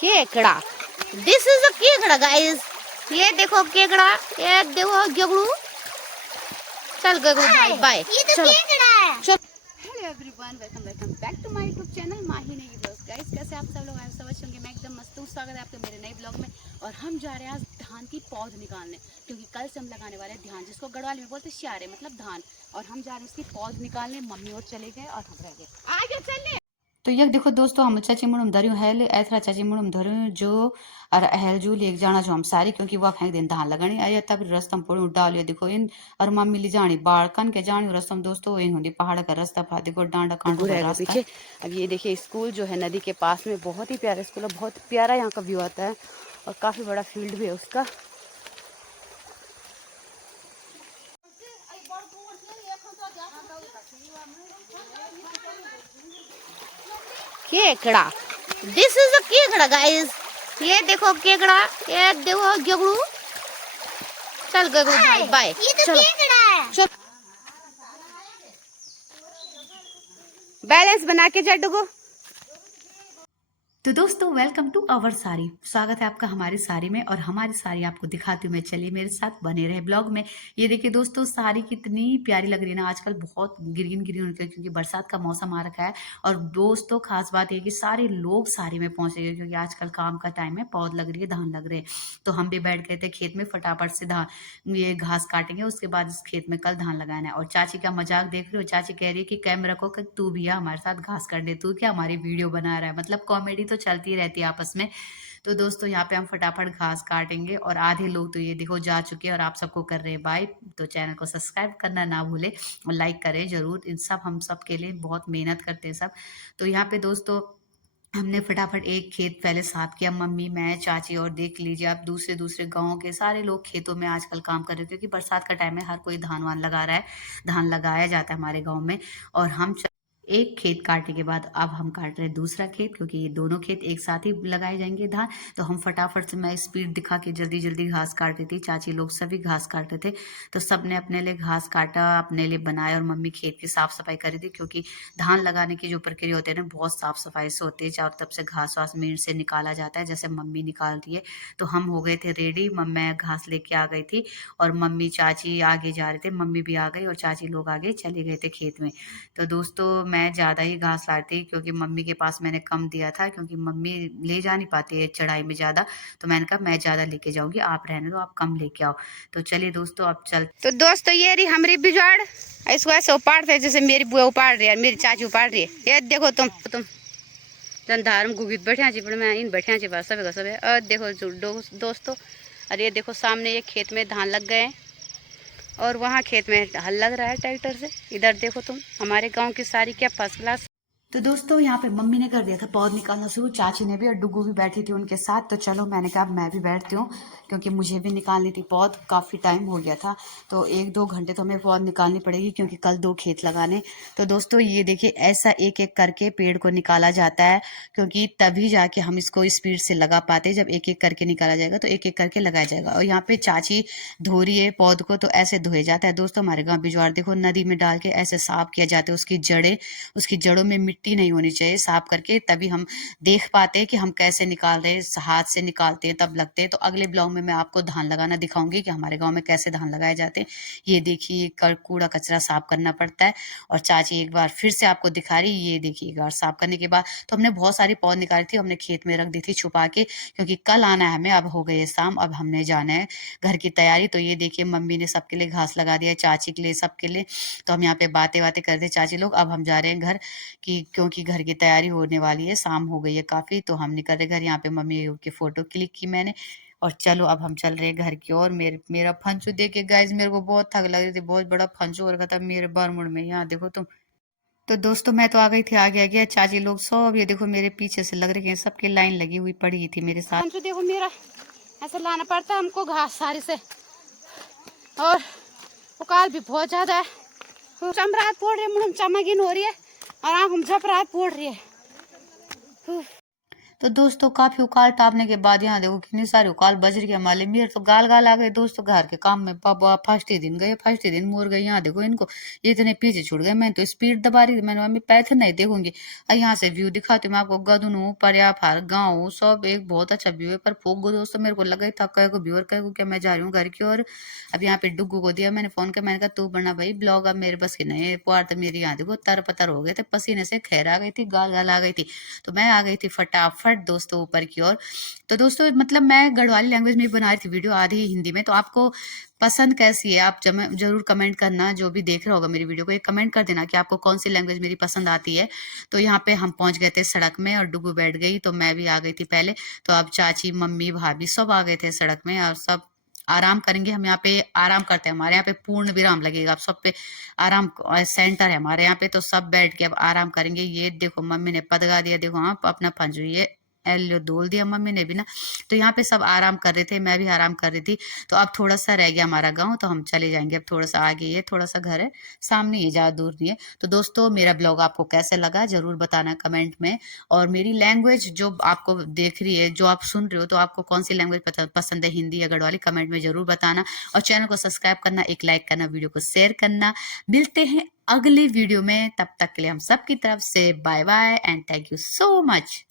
केकड़ा, this is a केकड़ा guys. ये देखो केकड़ा, ये देखो गगड़ू। चल गगड़ू बाय बाय। ये तो केकड़ा है। चल। Hello everyone, welcome back to my YouTube channel Mahi Negi vlogs. Guys कैसे आप सब लोग हैं? सब अच्छे होंगे। मैं एकदम मस्त हूँ। स्वागत है आपका मेरे नए ब्लॉग में। और हम जा रहे हैं आज धान की पौध निकालने, क्योंकि कल से हम लगाने वाले हैं ध्यान, जिसको गढ़वाली में बोलते हैं श्यारे, मतलब धान। और हम जा रहे हैं उसकी पौध निकालने। मम्मी और चले गए और हम रह गए। आगे चले। तो यक देखो दोस्तों, हम चाची मुड़म धर्यू हेल ऐथरा चाची मुड़म धर्यू जो और हेल जू ले जाना जो हम सारी, क्योंकि वह फेंक दिन धान लगानी आया तब रस्तम पड़ू डालियो देखो इन। और मम्मी ले जानी बाढ़ कन के जानी रस्तम दोस्तों, इन होती पहाड़ का रास्ता फा देखो डांडा कांडो का रास्ता पीछे। अब ये देखिए स्कूल जो है नदी के पास में, बहुत ही प्यारा स्कूल है, बहुत प्यारा यहाँ का व्यू आता है और काफी बड़ा फील्ड भी है उसका। केकड़ा, दिस इज अ केकड़ा गाइस। ये देखो केकड़ा, ये देखो गगड़ू। चल गगड़ू बाय बाय। ये तो केकड़ा है। चल बैलेंस बना के चढ़ो। तो दोस्तों वेलकम टू आवर साड़ी। स्वागत है आपका हमारी साड़ी में, और हमारी साड़ी आपको दिखाती हूँ मैं। चलिए मेरे साथ बने रहे ब्लॉग में। ये देखिए दोस्तों, साड़ी कितनी प्यारी लग रही है ना आजकल, बहुत ग्रीन ग्रीन होकर, क्योंकि बरसात का मौसम आ रखा है। और दोस्तों खास बात ये कि सारे लोग साड़ी में पहुंचे गए, क्योंकि आजकल काम का टाइम है, पौध लग रही है, धान लग रहे हैं। तो हम भी बैठ गए थे खेत में, फटाफट से धान ये घास काटेंगे, उसके बाद इस खेत में कल धान लगाना है। और चाची का मजाक देख रहे हो, चाची कह रही है कि कैमरा को तू भी आ हमारे साथ घास काट दे, तू क्या हमारी वीडियो बना रहा है। मतलब कॉमेडी तो चलती रहती है आपस में। तो दोस्तों यहाँ पे हम फटाफट घास काटेंगे, और आधे लोग तो ये देखो जा चुके हैं और आप सबको कर रहे हैं बाय। तो चैनल को सब्सक्राइब करना ना भूले और लाइक करें जरूर। इन सब हम सब के लिए बहुत मेहनत करते हैं सब। तो यहाँ पे दोस्तों हमने फटाफट एक खेत पहले साफ किया, मम्मी मैं चाची। और देख लीजिए आप दूसरे दूसरे गांव के सारे लोग खेतों में आजकल काम कर रहे हैं, क्योंकि बरसात का टाइम है, हर कोई धान वान लगा रहा है, धान लगाया जाता है हमारे गांव में। और हम एक खेत काटने के बाद अब हम काट रहे हैं दूसरा खेत, क्योंकि ये दोनों खेत एक साथ ही लगाए जाएंगे धान। तो हम फटाफट से, मैं स्पीड दिखा के जल्दी जल्दी घास काट रही थी, चाची लोग सभी घास काट रहे थे। तो सबने अपने लिए घास काटा, अपने लिए बनाया, और मम्मी खेत की साफ सफाई कर रही थी, क्योंकि धान लगाने की जो प्रक्रिया होती है ना, बहुत साफ सफाई से होती है। चारों तरफ से घास वास मीट से निकाला जाता है, जैसे मम्मी निकाल रही है। तो हम हो गए थे रेडी, मैं घास लेके आ गई थी, और मम्मी चाची आगे जा रहे थे, मम्मी भी आ गई और चाची लोग आगे चले गए थे खेत में। तो दोस्तों मैं ज़्यादा ही घास लाई थी, क्योंकि मम्मी के पास मैंने कम दिया था, क्योंकि मम्मी ले जा नहीं पाती है चढ़ाई में ज़्यादा। तो मैंने कहा मैं ज़्यादा लेके जाऊंगी, आप रहने दो, आप कम लेके आओ। तो चलिए दोस्तों अब चल। तो दोस्तों ये रही हमारी बिजवाड़, इसको ऐसे उपाड़ते जैसे मेरी बुआ उपाड़ रही है, मेरी चाची उपाड़ रही है। ये देखो तुम जनधारम गुगित बैठे जी, मैं इन बैठे जी बस सब सब। और देखो दोस्तों, अरे ये देखो सामने ये खेत में धान लग गए हैं, और वहाँ खेत में हल लग रहा है ट्रैक्टर से। इधर देखो तुम, हमारे गांव की सारी क्या फर्स्ट क्लास। तो दोस्तों यहाँ पे मम्मी ने कर दिया था पौध निकालना शुरू, चाची ने भी, और डुगू भी बैठी थी उनके साथ। तो चलो मैंने कहा मैं भी बैठती हूँ, क्योंकि मुझे भी निकालनी थी पौध, काफ़ी टाइम हो गया था। तो 1-2 घंटे तो हमें पौध निकालनी पड़ेगी, क्योंकि कल 2 खेत लगाने। तो दोस्तों ये देखिए ऐसा एक एक करके पेड़ को निकाला जाता है, क्योंकि तभी जाके हम इसको स्पीड से लगा पाते हैं। जब एक एक करके निकाला जाएगा तो एक एक करके लगाया जाएगा। और यहाँ पे चाची धो रही है पौध को, तो ऐसे धोया जाता है दोस्तों। हमारे गाँव बिजवाड़ देखो नदी में डाल के ऐसे साफ किया जाता है, उसकी जड़ों में मिट्टी नहीं होनी चाहिए, साफ करके तभी हम देख पाते हैं कि हम कैसे निकाल रहे हैं। हाथ से निकालते हैं तब लगते हैं। तो अगले ब्लॉग में मैं आपको धान लगाना दिखाऊंगी कि हमारे गांव में कैसे धान लगाए जाते हैं। ये देखिए कूड़ा कचरा साफ करना पड़ता है, और चाची एक बार फिर से आपको दिखा रही। ये देखिए एक बार साफ करने के बाद तो हमने बहुत सारी पौध निकाली थी, हमने खेत में रख दी थी छुपा के, क्योंकि कल आना है हमें। अब हो गई है शाम, अब हमने जाना है घर की तैयारी। तो ये देखिए मम्मी ने सबके लिए घास लगा दिया है, चाची के लिए, सबके लिए। तो हम यहाँ पे बातें बातें करते चाची लोग। अब हम जा रहे हैं घर की, क्योंकि घर की तैयारी होने वाली है, शाम हो गई है काफी। तो हम निकल रहे घर। यहाँ पे मम्मी की फोटो क्लिक की मैंने। और चलो अब हम चल रहे हैं घर की ओर। मेरा फंचू देख के गाइज मेरे को बहुत थक लग रही थी, बहुत बड़ा फंचू हो रखा था मेरे बरमुड़ में, यहाँ देखो तुम। तो दोस्तों मैं तो आ गई थी आगे आगे, चाची लोग सब ये देखो मेरे पीछे से लग रही है, सबकी लाइन लगी हुई पड़ी थी मेरे साथ। फंचू देखो मेरा ऐसे लाना पड़ता है हमको घास सारी से, और उकाल भी बहुत ज्यादा है। चमराहट पोड़ रही है, मुझे चमकीन हो रही है, और आँख में झपराहट पोड़ रही है। तो दोस्तों काफी उकाल टापने के बाद यहाँ देखो कितनी सारी उकाल बज रही है हमारे। मेरे तो गाल गाल आ गए दोस्तों घर के काम में। पापा फर्स्ट ही दिन गए, फर्स्ट ही दिन मोर गए। यहाँ देखो इनको, ये इतने पीछे छूट गए। मैं तो स्पीड दबा रही थी, मैंने मम्मी पैथर नहीं देखूंगी। और यहाँ से व्यू दिखाती हूँ मैं आपको। गदुनु पर्या फार गाँव सब एक बहुत अच्छा व्यू है। पर फोगो दोस्तों मेरे को लगा ही था कह को व्यू और कह को क्या मैं जा रही हूँ घर की ओर। अब यहाँ पे डुग्गू को दिया मैंने फोन किया, मैंने कहा तू बना भाई ब्लॉग, अब मेरे बस की नहीं। पुआर तो मेरी यहाँ देखो तर पतर हो गए थे, पसीने से खैर आ गई थी, गाल गाल आ गई थी। तो मैं आ गई थी फटाफट दोस्तों ऊपर की ओर। तो दोस्तों मतलब मैं गढ़वाली लैंग्वेज में बना रही थी वीडियो, आधी हिंदी में। तो आपको पसंद कैसी है आप जरूर कमेंट करना। जो भी देख रहा होगा मेरी वीडियो को एक कमेंट कर देना कि आपको कौन सी लैंग्वेज मेरी पसंद आती है। तो यहाँ पे हम पहुंच गए थे सड़क में और डुगू बैठ गई, तो मैं भी आ गई थी पहले। तो अब चाची मम्मी भाभी सब आ गए थे सड़क में और सब आराम करेंगे। हम यहाँ पे आराम करते हैं, हमारे यहाँ पे पूर्ण विराम लगेगा। अब सब पे आराम सेंटर है हमारे यहाँ पे, तो सब बैठ के अब आराम करेंगे। ये देखो मम्मी ने पदगा दिया, देखो हाँ अपना पंजू ये एल्लो धोल दिया मम्मी ने भी ना। तो यहाँ पे सब आराम कर रहे थे, मैं भी आराम कर रही थी। तो अब थोड़ा सा रह गया हमारा गांव, तो हम चले जाएंगे। अब थोड़ा सा आगे ये थोड़ा सा घर है, सामने ही, ज्यादा दूर नहीं है। तो दोस्तों मेरा ब्लॉग आपको कैसे लगा जरूर बताना कमेंट में। और मेरी लैंग्वेज जो आपको देख रही है, जो आप सुन रहे हो, तो आपको कौन सी लैंग्वेज पसंद है, हिंदी या गढ़वाली, कमेंट में जरूर बताना। और चैनल को सब्सक्राइब करना, एक लाइक करना, वीडियो को शेयर करना। मिलते हैं अगली वीडियो में, तब तक के लिए हम सबकी तरफ से bye bye and thank you so much.